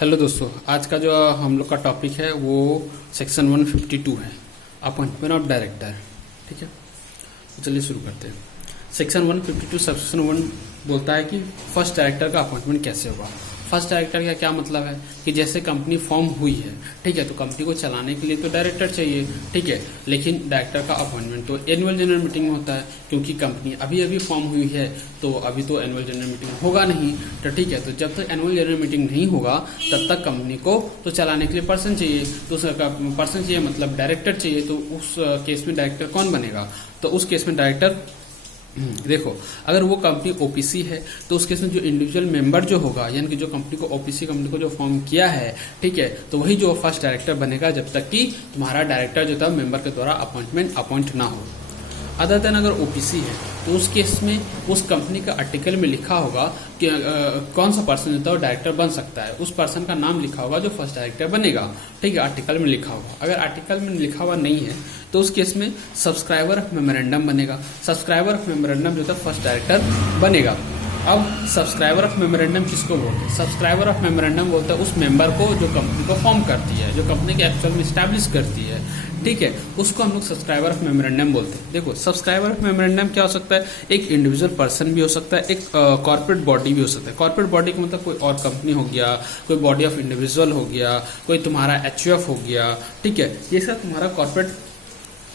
Hello दोस्तों, आज का जो हम लोग का टॉपिक है वो सेक्शन 152 है, अपॉइंटमेंट ऑफ डायरेक्टर। ठीक है, तो चलिए शुरू करते हैं। सेक्शन 152 सेक्शन 1 बोलता है कि फर्स्ट डायरेक्टर का अपॉइंटमेंट कैसे होगा। फर्स्ट डायरेक्टर का क्या मतलब है कि जैसे कंपनी फॉर्म हुई है, ठीक है, तो कंपनी को चलाने के लिए तो डायरेक्टर चाहिए, ठीक है, लेकिन डायरेक्टर का अपॉइंटमेंट तो एनुअल जनरल मीटिंग में होता है, क्योंकि कंपनी अभी अभी फॉर्म हुई है तो अभी तो एनुअल जनरल मीटिंग होगा नहीं। तो ठीक है, तो जब तक एनुअल जनरल मीटिंग नहीं होगा तब तक कंपनी को तो चलाने के लिए पर्सन चाहिए, तो पर्सन चाहिए मतलब डायरेक्टर चाहिए। तो उस केस में डायरेक्टर कौन बनेगा? तो उस केस में डायरेक्टर देखो, अगर वो कंपनी ओपीसी है तो उस केस में जो इंडिविजुअल मेंबर जो होगा, यानी कि जो कंपनी को ओपीसी कंपनी को जो फॉर्म किया है, ठीक है, तो वही जो फर्स्ट डायरेक्टर बनेगा जब तक कि तुम्हारा डायरेक्टर जो था मेंबर के द्वारा अपॉइंट ना हो। अदर देन अगर ओपीसी है तो उस केस में उस कंपनी का आर्टिकल में लिखा होगा कि कौन सा पर्सन जो था वो डायरेक्टर बन सकता है, उस पर्सन का नाम लिखा होगा जो फर्स्ट डायरेक्टर बनेगा। ठीक है, आर्टिकल में लिखा होगा। अगर आर्टिकल में लिखा हुआ नहीं है तो उस केस में सब्सक्राइबर ऑफ मेमोरेंडम बनेगा। सब्सक्राइबर ऑफ मेमोरेंडम जो था फर्स्ट डायरेक्टर बनेगा। अब सब्सक्राइबर ऑफ मेमोरेंडम किसको बोलते हैं? सब्सक्राइबर ऑफ मेमोरेंडम बोलता है उस मेंबर को जो कंपनी को फॉर्म करती है, जो कंपनी के एक्चुअल में स्टैब्लिश करती है, ठीक है, उसको हम लोग सब्सक्राइबर ऑफ मेमोरेंडम बोलते हैं। देखो, सब्सक्राइबर ऑफ मेमोरेंडम क्या हो सकता है? एक इंडिविजुअल पर्सन भी हो सकता है, एक कॉर्पोरेट बॉडी भी हो सकता है। कॉर्पोरेट बॉडी का मतलब कोई और कंपनी हो गया, कोई बॉडी ऑफ इंडिविजुअल हो गया, कोई तुम्हारा एचयूएफ हो गया, ठीक है, ये सब तुम्हारा कॉर्पोरेट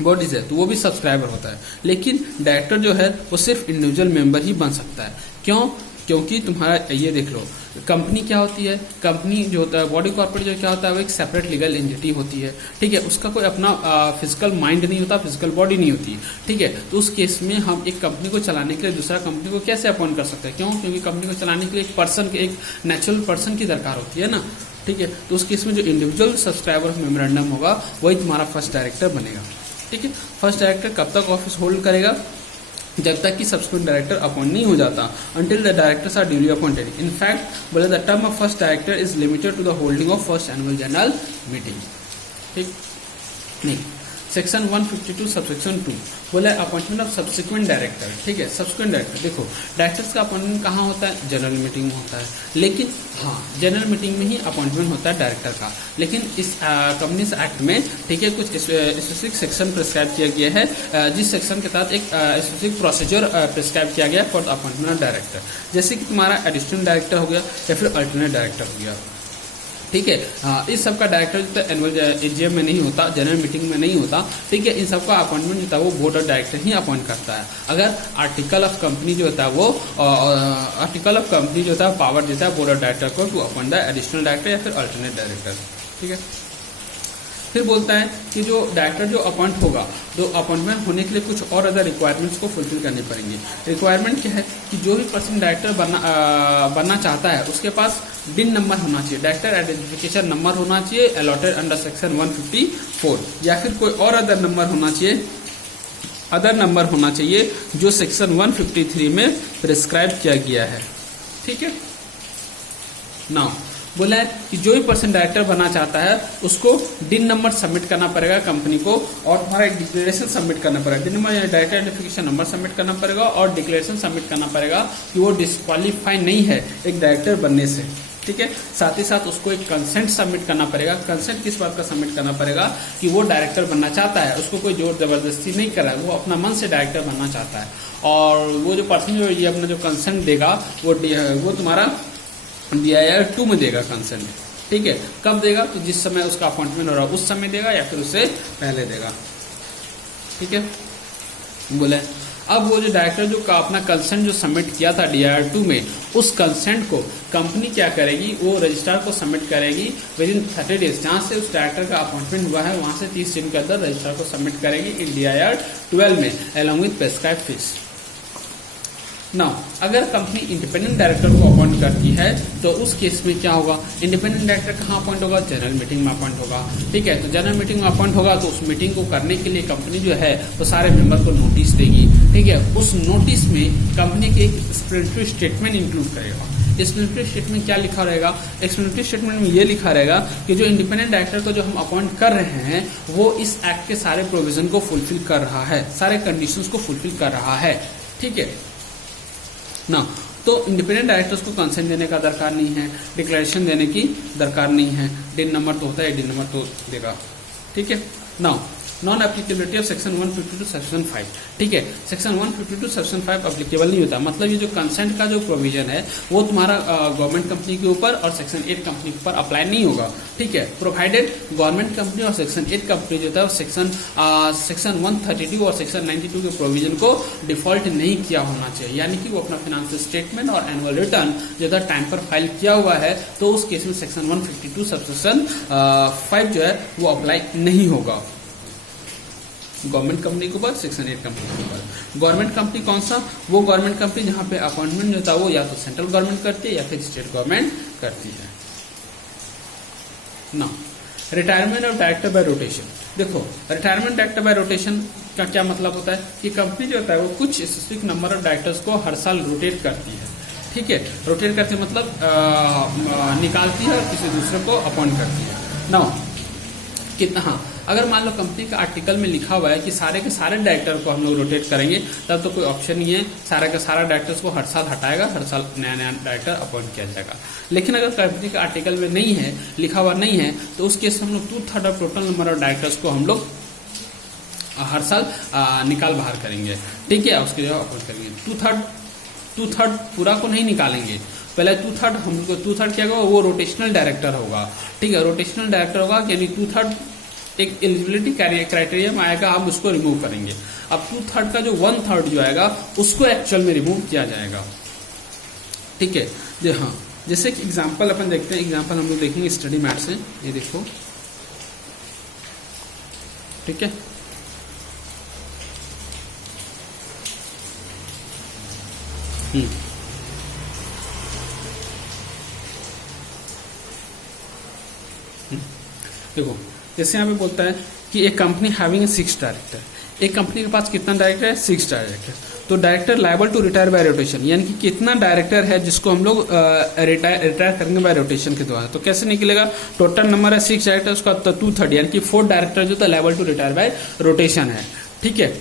बॉडीज है, तो वो भी सब्सक्राइबर होता है। लेकिन डायरेक्टर जो है वो सिर्फ इंडिविजुअल मेंबर ही बन सकता है। क्यों? क्योंकि तुम्हारा ये देख लो, कंपनी क्या होती है, कंपनी जो होता है, बॉडी कॉर्पोरेट जो क्या होता है, वो एक सेपरेट लीगल एंटिटी होती है, ठीक है, उसका कोई अपना फिजिकल माइंड नहीं होता, फिजिकल बॉडी नहीं होती, ठीक है। तो उस केस में हम एक कंपनी को चलाने के लिए दूसरा कंपनी को कैसे अपॉइंट कर सकते हैं? क्यों? क्योंकि कंपनी को चलाने के लिए एक पर्सन, एक नेचुरल पर्सन की दरकार होती है ना, ठीक है। तो उस केस में जो इंडिविजुअल सब्सक्राइबर ऑफ मेमोरेंडम होगा वही तुम्हारा फर्स्ट डायरेक्टर बनेगा, ठीक है। फर्स्ट डायरेक्टर कब तक ऑफिस होल्ड करेगा? जब तक कि सब्सिक्वेंट डायरेक्टर अपॉइंट नहीं हो जाता, until the directors are duly appointed. In fact, बोले the term of first director is limited to the holding of first annual general meeting. ठीक नहीं, सेक्शन 152 सबसेक्शन 2 बोला अपॉइंटमेंट ऑफ सब्सिक्वेंट डायरेक्टर। ठीक है, subsequent director, देखो directors का appointment कहाँ होता है? जनरल मीटिंग में होता है। लेकिन हाँ, जनरल मीटिंग में ही अपॉइंटमेंट होता है डायरेक्टर का। लेकिन इस कंपनीज एक्ट में, ठीक है, कुछ स्पेसिफिक सेक्शन प्रिस्क्राइब किया गया है, जिस सेक्शन के तहत एक स्पेसिफिक प्रोसीजर प्रिस्क्राइब किया गया for the appointment of director. जैसे कि तुम्हारा एडिशनल डायरेक्टर हो गया या फिर अल्टरनेट डायरेक्टर हो गया, ठीक है। हाँ, इस सब का डायरेक्टर जो है एनुअल एजीएम में नहीं होता, जनरल मीटिंग में नहीं होता, ठीक है। इन सब का अपॉइंटमेंट जो है वो बोर्ड ऑफ डायरेक्टर ही अपॉइंट करता है। अगर आर्टिकल ऑफ कंपनी जो होता है वो आर्टिकल ऑफ कंपनी जो होता है पावर देता है बोर्ड ऑफ डायरेक्टर को to appoint the additional director या फिर अल्टरनेट डायरेक्टर, ठीक है। फिर बोलता है कि जो डायरेक्टर जो अपॉइंट होगा, तो अपॉइंटमेंट होने के लिए कुछ और अदर रिक्वायरमेंट्स को फुलफिल करनी पड़ेंगे। रिक्वायरमेंट क्या है कि जो भी पर्सन डायरेक्टर बनना चाहता है उसके पास डिन नंबर होना चाहिए, डायरेक्टर आइडेंटिफिकेशन नंबर होना चाहिए अलॉटेड अंडर सेक्शन 154, या फिर कोई और अदर नंबर होना चाहिए जो सेक्शन 153 में प्रिस्क्राइब किया गया है, ठीक है। नाउ बोला है कि जो भी पर्सन डायरेक्टर बनना चाहता है उसको डिन नंबर सबमिट करना पड़ेगा कंपनी को, और तुम्हारा एक डिक्लेरेशन सबमिट करना पड़ेगा। डिन number director identification number submit करना पड़ेगा और डिक्लेरेशन सबमिट करना पड़ेगा कि वो डिस्क्वालीफाई नहीं है एक डायरेक्टर बनने से, ठीक है। साथ ही साथ उसको एक कंसेंट सबमिट करना पड़ेगा। कंसेंट किस बात का सबमिट करना पड़ेगा? कि वो डायरेक्टर बनना चाहता है, उसको कोई जोर जबरदस्ती नहीं कर रहा है, वो अपना मन से डायरेक्टर बनना चाहता है। और वो जो पर्सन जो ये अपना जो कंसेंट देगा वो तुम्हारा DIR 2 में देगा कंसेंट, ठीक है। कब देगा? तो जिस समय उसका अपॉइंटमेंट हो रहा है उस समय देगा या फिर उससे पहले देगा, ठीक है। बोले अब वो जो डायरेक्टर जो का अपना कंसेंट जो सबमिट किया था DIR 2 में, उस कंसेंट को कंपनी क्या करेगी? वो रजिस्ट्रार को सबमिट करेगी विद इन 30 डेज। जहाँ से उस डायरेक्टर का अपॉइंटमेंट हुआ है वहां से 30 दिन के अंदर रजिस्ट्रार को सबमिट करेगी इन DIR 12 में along with prescribe fees. Now अगर कंपनी इंडिपेंडेंट डायरेक्टर को अपॉइंट करती है तो उस केस में क्या होगा? इंडिपेंडेंट डायरेक्टर कहाँ अपॉइंट होगा? जनरल मीटिंग में अपॉइंट होगा, ठीक है। तो जनरल मीटिंग में अपॉइंट होगा तो उस मीटिंग को करने के लिए कंपनी जो है वो सारे मेंबर को नोटिस देगी, ठीक है। उस नोटिस में कंपनी के एक एक्सप्लेनेटरी स्टेटमेंट इंक्लूड करेगा। एक्सप्लेनेटरी स्टेटमेंट क्या लिखा रहेगा? एक्सप्लेनेटरी स्टेटमेंट में ये लिखा रहेगा कि जो इंडिपेंडेंट डायरेक्टर को जो हम अपॉइंट कर रहे हैं वो इस एक्ट के सारे प्रोविजन को फुलफिल कर रहा है, सारे कंडीशंस को फुलफिल कर रहा है, ठीक है ना। तो इंडिपेंडेंट डायरेक्टर्स को कंसेंट देने का दरकार नहीं है, डिक्लेरेशन देने की दरकार नहीं है। डिन नंबर तो होता है, डिन नंबर तो देगा। ठीक है। Now non applicability of section 152 section 5। ठीक है, सेक्शन 152 सेक्शन 5 एप्लीकेबल नहीं होता। मतलब ये जो कंसेंट का जो प्रोविजन है वो तुम्हारा गवर्नमेंट कंपनी के ऊपर और सेक्शन 8 कंपनी के ऊपर अप्लाई नहीं होगा। ठीक है, प्रोवाइडेड गवर्नमेंट कंपनी और सेक्शन 8 कंपनी जो है सेक्शन 132 और सेक्शन 92 के प्रोविजन को डिफॉल्ट नहीं किया होना चाहिए, यानी कि वो अपना फाइनेंशियल स्टेटमेंट और एनुअल रिटर्न जो है टाइम पर फाइल किया हुआ है, तो उस केस में सेक्शन 152 सबसेक्शन 5 जो है वो अप्लाई नहीं होगा गवर्नमेंट कंपनी के ऊपर, सेक्शन 8 कंपनी के ऊपर। गवर्नमेंट कंपनी कौन सा? वो गवर्नमेंट कंपनी जहां पे अपॉइंटमेंट होता है वो या तो सेंट्रल गवर्नमेंट करती है या फिर स्टेट गवर्नमेंट करती है ना। Retirement of director by rotation. देखो, रिटायरमेंट डायरेक्टर बाय रोटेशन का क्या मतलब होता है कि कंपनी जो होता है वो कुछ स्पेसिफिक नंबर ऑफ डायरेक्टर्स को हर साल रोटेट करती है। ठीक है, रोटेट करती है मतलब निकालती है और किसी दूसरे को अपॉइंट करती है ना। कितना, हाँ, अगर मान लो कंपनी का आर्टिकल में लिखा हुआ है कि सारे के सारे डायरेक्टर को हम लोग रोटेट करेंगे, तब तो कोई ऑप्शन नहीं है, सारा का सारा डायरेक्टर्स को हर साल हटाएगा, हर साल नया नया डायरेक्टर अपॉइंट किया जाएगा। लेकिन अगर कंपनी का आर्टिकल में नहीं है, लिखा हुआ नहीं है, तो उस केस में हम लोग 2/3 of total number of directors को हम लोग हर साल निकाल बाहर करेंगे। ठीक है, उसके जगह अपॉइंट करेंगे। 2/3 पूरा को नहीं निकालेंगे, पहले 2/3 हमको 2/3 क्या होगा, वो रोटेशनल डायरेक्टर होगा। ठीक है, रोटेशनल डायरेक्टर होगा, यानी 2/3 एक एलिजिबिलिटी क्राइटेरिया में आएगा, आप उसको रिमूव करेंगे। अब 2/3 का जो 1/3 जो आएगा उसको एक्चुअल में रिमूव किया जाएगा। ठीक है जी, हाँ, जैसे कि एग्जांपल अपन देखते हैं, एग्जांपल हम लोग देखेंगे स्टडी मैट से। ये देखो, ठीक है, देखो, जैसे यहाँ पे बोलता है कि एक कंपनी हैविंग 6 डायरेक्टर। एक कंपनी के पास कितना डायरेक्टर है? 6 डायरेक्टर। तो director liable to retire by rotation, यानी कि कितना डायरेक्टर है जिसको हम लोग रिटायर करेंगे बाय रोटेशन के द्वारा। तो कैसे निकलेगा? टोटल नंबर है 6 डायरेक्टर, उसका 2/3 यानी कि 4 डायरेक्टर जो था liable to retire by rotation है। ठीक है,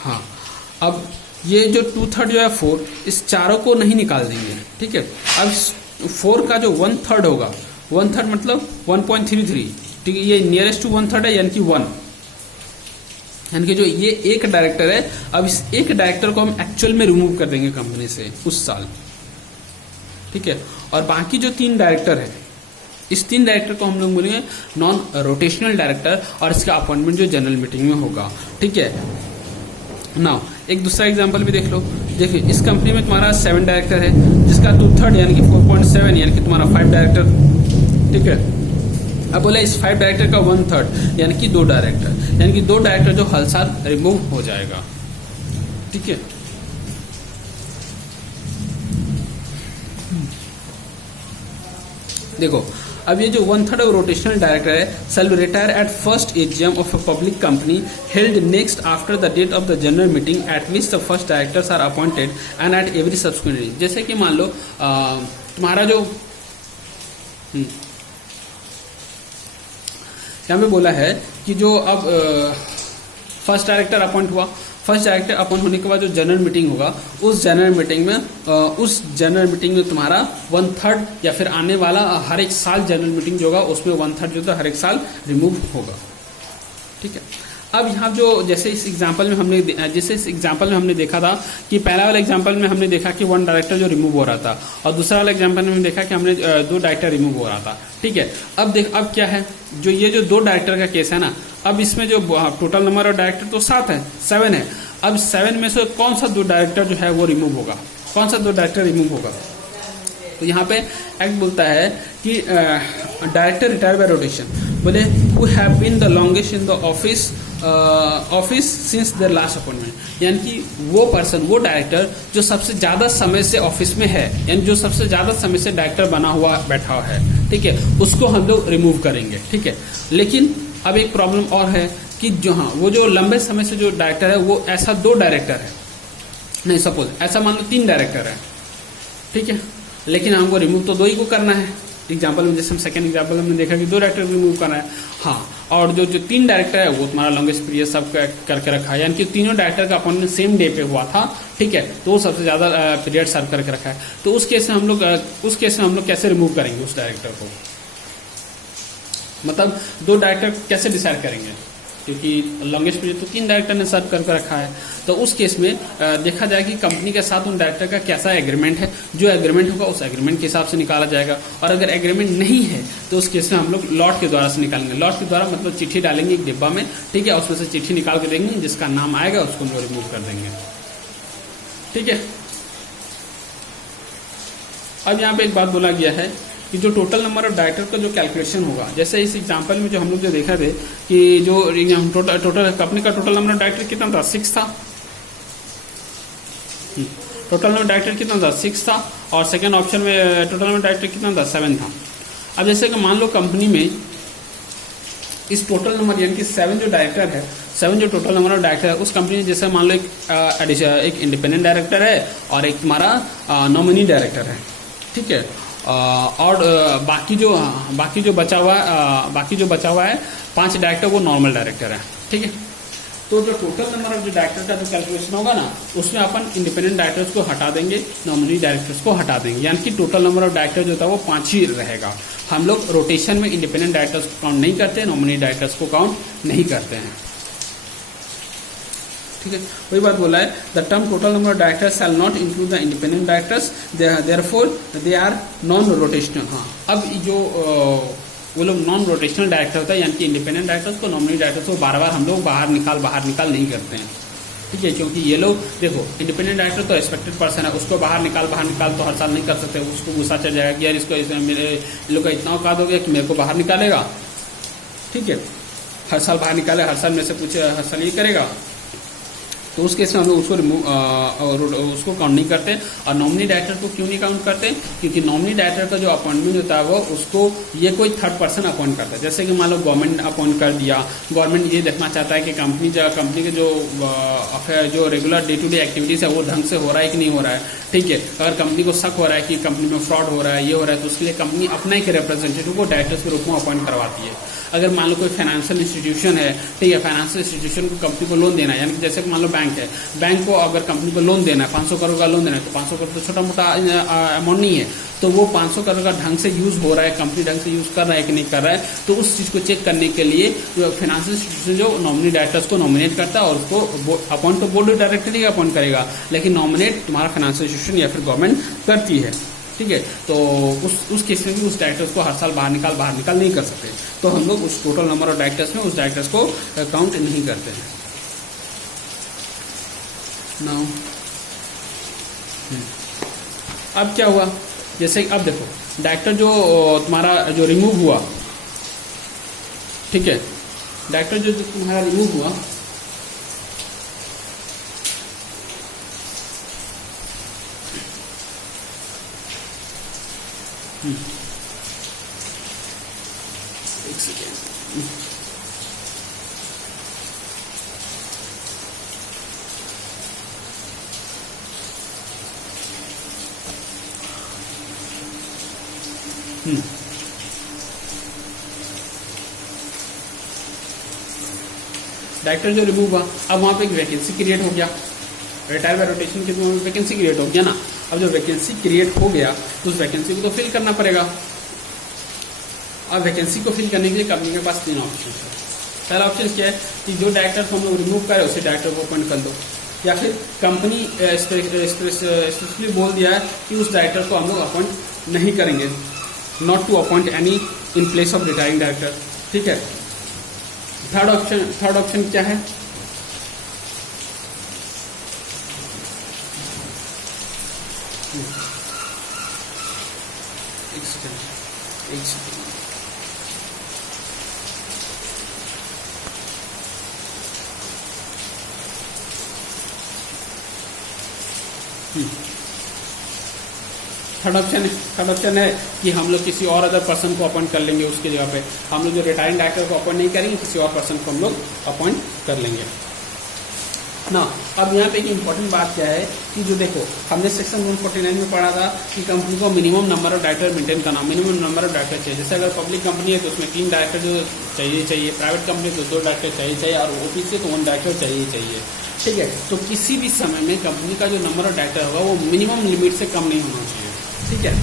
हाँ, अब ये जो 2/3 जो है 4, इस चारों को नहीं निकाल देंगे। ठीक है, अब 4 का जो 1/3 होगा, 1/3 मतलब 1.33। ठीक है, ये नियरेस्ट टू 1/3 है, यानी कि 1, यानी कि जो ये एक डायरेक्टर है, अब इस एक डायरेक्टर को हम एक्चुअल में रिमूव कर देंगे कंपनी से उस साल। ठीक है, और बाकी जो 3 डायरेक्टर है, इस 3 डायरेक्टर को हम लोग बोलेंगे नॉन रोटेशनल डायरेक्टर, और इसका अपॉइंटमेंट जो जनरल मीटिंग में होगा। ठीक है, नाउ एक दूसरा एग्जांपल भी देख लो। देखिए, इस कंपनी में तुम्हारा 7 डायरेक्टर है, जिसका 2/3 यानी कि 4.7 यानी कि तुम्हारा 5 डायरेक्टर। ठीक है, अब बोला इस 5 डायरेक्टर का 1/3 यानी कि 2 डायरेक्टर, यानी कि 2 डायरेक्टर जो हर साल रिमूव हो जाएगा। ठीक है, देखो, अब ये जो 1/3 रोटेशनल डायरेक्टर है shall retire at first AGM of a public company held next after the date of the general meeting at which the first directors are appointed and at every subsequent. जैसे कि मान लो तुम्हारा जो यहाँ पे बोला है कि जो अब फर्स्ट डायरेक्टर अपॉइंट हुआ, फर्स्ट डायरेक्टर अपॉइंट होने के बाद जो जनरल मीटिंग होगा, उस जनरल मीटिंग में तुम्हारा 1/3 या फिर आने वाला हर एक साल जनरल मीटिंग जो होगा उसमें 1/3 जो था हर एक साल रिमूव होगा। ठीक है, अब यहाँ जो जैसे इस एग्जांपल में हमने देखा था कि पहला वाला एग्जांपल में हमने देखा कि 1 डायरेक्टर जो रिमूव हो रहा था, और दूसरा वाला एग्जांपल में हमने देखा कि हमने 2 डायरेक्टर रिमूव हो रहा था। ठीक है, अब क्या है, जो ये जो 2 डायरेक्टर का केस है ना, अब इसमें जो टोटल नंबर ऑफ डायरेक्टर तो 7 है। अब 7 में से कौन सा 2 डायरेक्टर जो है वो रिमूव होगा? कौन सा 2 डायरेक्टर रिमूव होगा? तो यहाँ पे एक्ट बोलता है कि डायरेक्टर रिटायर बाय रोटेशन, बोले who have been the longest in the office since their last appointment, यानी कि वो पर्सन, वो डायरेक्टर जो सबसे ज्यादा समय से ऑफिस में है, यानी जो सबसे ज्यादा समय से डायरेक्टर बना हुआ बैठा हुआ है। ठीक है, उसको हम लोग रिमूव करेंगे। ठीक है, लेकिन अब एक प्रॉब्लम और है कि जो वो जो लंबे समय से जो डायरेक्टर है वो ऐसा 2 डायरेक्टर है, नहीं सपोज ऐसा मान लो 3 डायरेक्टर है। ठीक है, लेकिन हमको रिमूव तो 2 ही को करना है। एग्जाम्पल में जैसे हम सेकंड एग्जाम्पल में देखा कि 2 डायरेक्टर रिमूव करना है। हाँ, और जो जो 3 डायरेक्टर है वो तुम्हारा लॉन्गेस्ट पीरियड सब करके रखा है, यानी कि तीनों डायरेक्टर का अपॉइंटमेंट सेम डे पे हुआ था, ठीक है, तो वो सबसे ज्यादा पीरियड सर्व करके रखा है। तो उस केस में हम लोग कैसे रिमूव करेंगे उस डायरेक्टर को, मतलब 2 डायरेक्टर कैसे डिसाइड करेंगे, क्योंकि लॉन्गेस्ट पीरियड तो 3 डायरेक्टर ने सर्व करके रखा है। तो उस केस में देखा जाए कि कंपनी के साथ उन डायरेक्टर का कैसा एग्रीमेंट है, जो एग्रीमेंट होगा उस एग्रीमेंट के हिसाब से निकाला जाएगा। और अगर एग्रीमेंट नहीं है तो उस केस में हम लोग लॉट के द्वारा से निकालेंगे। लॉट के द्वारा मतलब चिट्ठी डालेंगे एक डिब्बा में, ठीक है, उसमें से चिट्ठी निकाल के देंगे, जिसका नाम आएगा उसको हम लोग रिमूव कर देंगे, ठीक है। अब यहाँ पे एक बात बोला गया है कि जो टोटल नंबर ऑफ डायरेक्टर का जो कैलकुलेशन होगा, जैसे इस एग्जांपल में जो हम लोग जो देखा थे कि जो टोटल कंपनी का टोटल नंबर ऑफ डायरेक्टर कितना था, 6 था। टोटल नंबर डायरेक्टर कितना था, 6 था। और सेकंड ऑप्शन में टोटल नंबर डायरेक्टर कितना था, 7 था। अब जैसे कि मान लो कंपनी में इस टोटल नंबर यानी कि 7 जो डायरेक्टर है, 7 जो टोटल नंबर ऑफ डायरेक्टर है, उस कंपनी में जैसे मान लो एक इंडिपेंडेंट डायरेक्टर है और एक तुम्हारा नॉमिनी डायरेक्टर है, ठीक है। और बाकी जो बचा हुआ है 5 डायरेक्टर, वो नॉर्मल डायरेक्टर है, ठीक है। तो जो टोटल नंबर ऑफ जो डायरेक्टर का जो कैलकुलेशन होगा ना, उसमें अपन इंडिपेंडेंट डायरेक्टर्स को हटा देंगे, नॉमिनी डायरेक्टर्स को हटा देंगे, यानी कि टोटल नंबर ऑफ डायरेक्टर जो था वो 5 ही रहेगा। हम लोग रोटेशन में इंडिपेंडेंट डायरेक्टर्स को काउंट नहीं करते, नॉमिनी डायरेक्टर्स को काउंट नहीं करते हैं, ठीक है। वही बात बोला है, the term total number of directors shall not include the independent directors, therefore they are non rotational. हाँ, अब जो वो लोग नॉन रोटेशनल डायरेक्टर होता है, यानी कि इंडिपेंडेंट डायरेक्टर्स को, नॉमिनी डायरेक्टर्स को बार बार हम लोग बाहर निकाल नहीं करते हैं, ठीक है। क्योंकि ये लोग देखो, इंडिपेंडेंट डायरेक्टर तो एक्सपेक्टेड पर्सन है, उसको बाहर निकाल तो हर साल नहीं कर सकते, उसको गुस्सा चढ़ जाएगा कि यार इसको मेरे लोग का इतना औकात हो गया कि मेरे को बाहर निकालेगा, ठीक है, हर साल बाहर निकाले, हर साल मेरे से पूछे, हर साल ये करेगा। तो उस केस में हम लोग उसको काउंट नहीं करते। और नॉमिनी डायरेक्टर को क्यों नहीं काउंट करते, क्योंकि नॉमिनी डायरेक्टर का जो अपॉइंटमेंट होता है वो उसको ये कोई थर्ड पर्सन अपॉइंट करता है। जैसे कि मान लो गवर्नमेंट अपॉइंट कर दिया, गवर्नमेंट ये देखना चाहता है कि कंपनी के जो regular day to day activities है वो ढंग से हो रहा है कि नहीं हो रहा है, ठीक है। अगर कंपनी को शक हो रहा है कि कंपनी में फ्रॉड हो रहा है, ये हो रहा है, तो उसके लिए कंपनी अपना एक रिप्रेजेंटेटिव को डायरेक्टर्स के रूप में अपॉइंट करवाती है। अगर मान लो कोई फाइनेंशियल इंस्टीट्यूशन है, ठीक है, फाइनेंशियल इंस्टीट्यूशन को कंपनी को लोन देना है, यानी कि जैसे मान लो बैंक है, बैंक को अगर कंपनी को लोन देना है, 500 करोड़ का लोन देना है, तो 500 करोड़ तो छोटा मोटा अमाउंट नहीं है, तो वो 500 करोड़ का ढंग से यूज हो रहा है, कंपनी ढंग से यूज कर रहा है कि नहीं कर रहा है, तो उस चीज को चेक करने के लिए फाइनेंशियल इंस्टीट्यूशन जो नॉमिनी डायरेक्टर्स को नॉमिनेट करता है, और उसको अपॉइंट तो बोर्ड डायरेक्टर ही अपॉइंट करेगा, लेकिन नॉमिनेट तुम्हारा फाइनेंशियल इंस्टीट्यूशन या फिर गवर्नमेंट करती है, ठीक है। तो उस केस में भी उस डायरेक्टर्स को हर साल बाहर निकाल नहीं कर सकते। तो हम लोग उस टोटल नंबर ऑफ डायरेक्टर्स में उस डायरेक्टर्स को काउंट नहीं करते हैं। नाउ अब क्या हुआ, जैसे अब देखो डायरेक्टर जो तुम्हारा जो रिमूव हुआ, ठीक है, डायरेक्टर जो तुम्हारा रिमूव हुआ, एक सेकेंड, डायरेक्टर जो रिमूव हुआ, अब वहां पे एक वैकेंसी क्रिएट हो गया, रिटायर बाय रोटेशन के वैकेंसी क्रिएट हो गया ना। अब जो वैकेंसी क्रिएट हो गया तो उस वैकेंसी को तो फिल करना पड़ेगा। अब वैकेंसी को फिल करने के लिए कंपनी के पास 3 ऑप्शन है। पहला ऑप्शन क्या है कि जो डायरेक्टर को हम लोग रिमूव करें उसे डायरेक्टर को अपॉइंट कर दो, या फिर कंपनी स्पेसिफिकली बोल दिया है कि उस डायरेक्टर को हम लोग अपॉइंट नहीं करेंगे, not to appoint any in place of retiring director, ठीक है। थर्ड ऑप्शन क्या है, एक सेकेंड, थर्ड ऑप्शन है कि हम लोग किसी और अदर पर्सन को अपॉइंट कर लेंगे, उसकी जगह पे हम लोग जो रिटायरिंग डायरेक्टर को अपॉइंट नहीं करेंगे, किसी और पर्सन को हम लोग अपॉइंट कर लेंगे। ना अब यहाँ पे एक इम्पोर्टेंट बात क्या है कि जो देखो हमने सेक्शन 149 में पढ़ा था कि कंपनी को minimum number of director maintain करना, मिनिमम नंबर ऑफ डायरेक्टर चाहिए। जैसे अगर पब्लिक कंपनी है तो उसमें 3 डायरेक्टर जो चाहिए, प्राइवेट कंपनी तो 2 डायरेक्टर चाहिए और ओपीसी तो 1 डायरेक्टर चाहिए। ठीक है, तो किसी भी समय में कंपनी का जो नंबर ऑफ डायरेक्टर होगा वो मिनिमम लिमिट से कम नहीं होना चाहिए। ठीक है,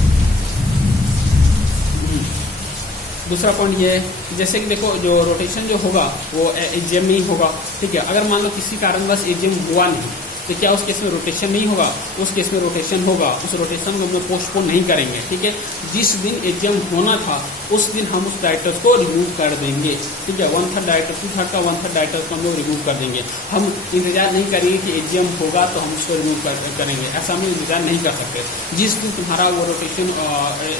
दूसरा पॉइंट ये है जैसे कि देखो जो रोटेशन जो होगा वो एजीएम में ही होगा। ठीक है, अगर मान लो किसी कारणवश एजीएम हुआ नहीं तो क्या उस केस में रोटेशन नहीं होगा? उस केस में रोटेशन होगा। उस रोटेशन को हम लोग पोस्टपोन नहीं करेंगे। ठीक है, जिस दिन एजीएम होना था उस दिन हम उस डायरेक्टर को रिमूव कर देंगे। ठीक है, 1/3 डायरेक्टर 2/3 का 1/3 डायरेक्टर को हम लोग रिमूव कर देंगे। हम इंतजार नहीं करेंगे कि एजीएम होगा तो हम उसको रिमूव करेंगे, ऐसा हम इंतजार नहीं कर सकते। जिस दिन तुम्हारा वो रोटेशन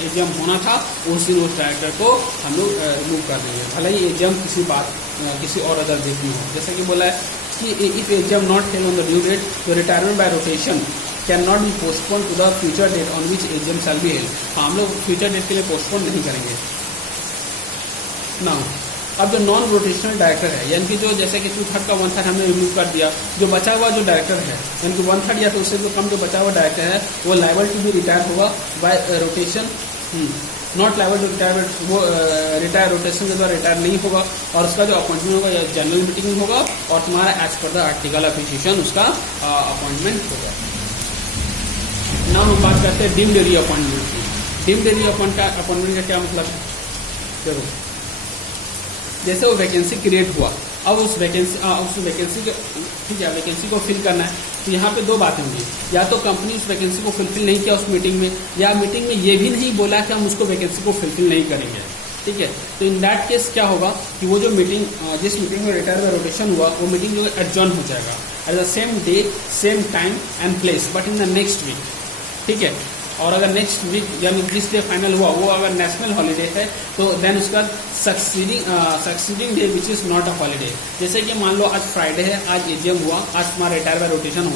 एजीएम होना था उस दिन उस डायरेक्टर को हम लोग रिमूव कर देंगे, भले ही एजीएम किसी और अदर डेट में हो। जैसे कि बोला है कि if AGM not held on the due date, the retirement by rotation cannot be postponed to the future date on which AGM shall be held। हाँ, हम लोग फ्यूचर डेट के लिए पोस्टपोन नहीं करेंगे ना। अब जो नॉन रोटेशनल डायरेक्टर है यानी कि जो जैसे कि 2/3 का 1/3 हमने रिमूव कर दिया, जो बचा हुआ जो डायरेक्टर है यानी कि 1/3 या तो उससे जो कम जो बचा हुआ डायरेक्टर है वो लायबल टू बी रिटायर होगा by rotation, not liable to retirement, वो रिटायर रोटेशन के द्वारा रिटायर नहीं होगा और उसका जो अपॉइंटमेंट होगा या जनरल मीटिंग होगा और तुम्हारा as per the article of association उसका अपॉइंटमेंट होगा। नाउ हम बात करते हैं डीम्ड रीअपॉइंटमेंट की। डीम्ड रीअपॉइंटमेंट का क्या मतलब है? देखो जैसे वो वैकेंसी क्रिएट हुआ, अब उस वैकेंसी ठीक है वैकेंसी को फिल करना है तो यहाँ पे 2 बातें होंगी, या तो कंपनी उस वैकेंसी को फुलफिल नहीं किया उस मीटिंग में, या मीटिंग में ये भी नहीं बोला कि हम उसको वैकेंसी को फुलफिल नहीं करेंगे। ठीक है, तो इन दैट केस क्या होगा कि वो जो मीटिंग जिस मीटिंग में रिटायर का रोटेशन हुआ वो मीटिंग जो एडजॉर्न हो जाएगा at the same day same time and place but in the next week. ठीक है, और अगर नेक्स्ट वीक यानी जिस डे फाइनल हुआ वो अगर नेशनल हॉलीडे है तो देन उसका succeeding day which is not a holiday. जैसे कि मान लो आज फ्राइडे है, आज एजीएम हुआ, आज तुम्हारा रिटायर बाय रोटेशन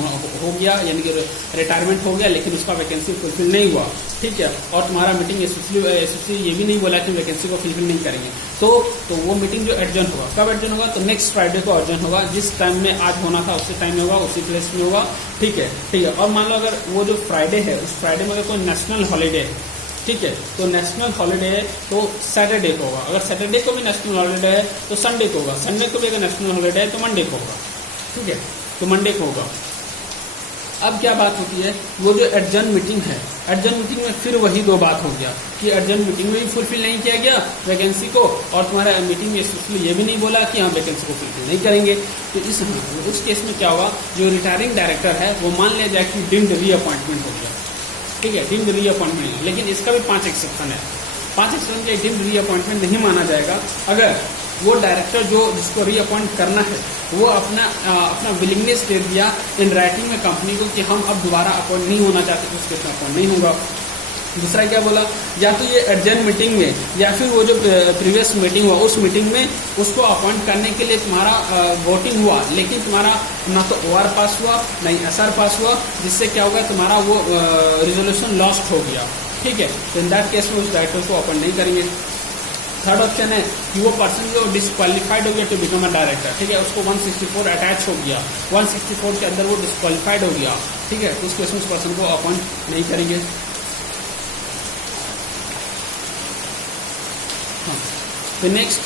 हो गया यानी कि रिटायरमेंट हो गया लेकिन उसका वैकेंसी फुलफिल नहीं हुआ। ठीक है, और तुम्हारा मीटिंग एसोसिएशन ये भी नहीं बोला कि वैकेंसी को फुलफिल नहीं करेंगे तो वो मीटिंग जो एडजर्न होगा, कब एडजर्न होगा? तो नेक्स्ट फ्राइडे को एडजर्न होगा, जिस टाइम में आज होना था उसी टाइम में होगा, उसी प्लेस में होगा। ठीक है, और मान लो अगर वो जो फ्राइडे है उस फ्राइडे में अगर कोई नेशनल हॉलीडे है, ठीक है, तो नेशनल हॉलीडे है तो सैटरडे को होगा, अगर सैटरडे को भी नेशनल हॉलीडे है तो संडे को होगा, संडे को भी अगर नेशनल हॉलीडे है तो मंडे को होगा। ठीक है, तो मंडे को होगा। अब क्या बात होती है, वो जो एडजर्न मीटिंग है, एडजर्न मीटिंग में फिर वही 2 बात हो गया कि एडजर्न मीटिंग में भी फुलफिल नहीं किया गया वैकेंसी को और तुम्हारा मीटिंग में ये भी नहीं बोला कि हम वैकेंसी को फुलफिल नहीं करेंगे। तो उस केस में क्या होगा, जो रिटायरिंग डायरेक्टर है वो मान लिया जाए कि डीम्ड रीअपॉइंटमेंट हो गया। ठीक है, डीम्ड रीअपॉइंटमेंट, लेकिन इसका भी 5 एक्सेप्शन है। 5 एक्सेप्शन के डीम्ड रीअपॉइंटमेंट नहीं माना जाएगा अगर वो डायरेक्टर जो जिसको रीअपॉइंट करना है वो अपना विलिंगनेस दे दिया इन राइटिंग में कंपनी को कि हम अब दोबारा अपॉइंट नहीं होना चाहते, तो उस केस में अपॉइंट नहीं होगा। दूसरा क्या बोला, या तो ये एडजर्न मीटिंग में या फिर वो जो प्रीवियस मीटिंग हुआ उस मीटिंग में उसको अपॉइंट करने के लिए तुम्हारा वोटिंग हुआ लेकिन तुम्हारा ना तो OR पास हुआ ना ही SR पास हुआ, जिससे क्या होगा तुम्हारा वो रिजोल्यूशन लॉस्ट हो गया। ठीक है, तो इन दैट केस में उस डायरेक्टर को अपॉइंट नहीं करेंगे। थर्ड ऑप्शन है कि वो पर्सन जो डिस्क्वालीफाइड हो गया टू बिकम अ डायरेक्टर। ठीक है, उसको 164 अटैच हो गया, 164 के अंदर वो डिस्क्वालीफाइड हो गया। ठीक है, तो उस केस में उस पर्सन को अपॉइंट नहीं करेंगे। तो नेक्स्ट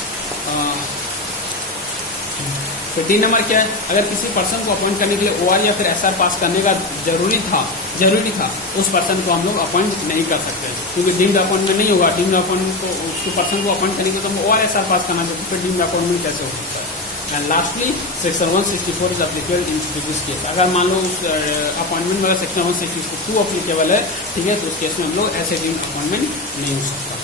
तो डी नंबर क्या है, अगर किसी पर्सन को अपॉइंट करने के लिए OR या फिर SR पास करने का जरूरी था उस पर्सन को हम लोग अपॉइंट नहीं कर सकते क्योंकि डीम्ड अपॉइंटमेंट नहीं होगा। डीम्ड अपॉइंटमेंट को उस पर्सन को अपॉइंट करने के लिए तो OR SR पास करना चाहिए, फिर डीम्ड अपॉइंटमेंट कैसे हो सकता है। And lastly section 164 is applicable in this case. अगर मान लो उस अपॉइंटमेंट में अगर सेक्शन 162 अप्लीकेबल है, ठीक है, तो उस केस में हम लोग ऐसे डीम्ड अपॉइंटमेंट नहीं हो सकता।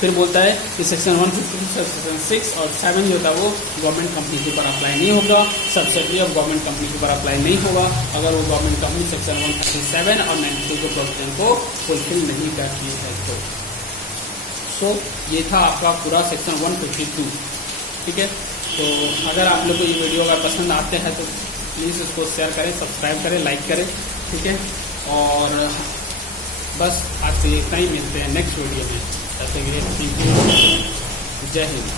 फिर बोलता है कि सेक्शन 152, सेक्शन 6 और 7 जो था वो गवर्नमेंट कंपनी के ऊपर अप्लाई नहीं होगा, सब्सिडी ऑफ गवर्नमेंट कंपनी के ऊपर अप्लाई नहीं होगा अगर वो गवर्नमेंट कंपनी सेक्शन 137 और 92 के प्रोविजन को फुलफिल नहीं करती है। तो ये था आपका पूरा सेक्शन 152। ठीक है, तो अगर आप लोग को ये वीडियो अगर पसंद आते हैं तो प्लीज़ इसको शेयर करें, सब्सक्राइब करें, लाइक करें। ठीक है, और बस आज के लिए इतना ही, मिलते हैं नेक्स्ट वीडियो में। तब तक के लिए जय हिंद।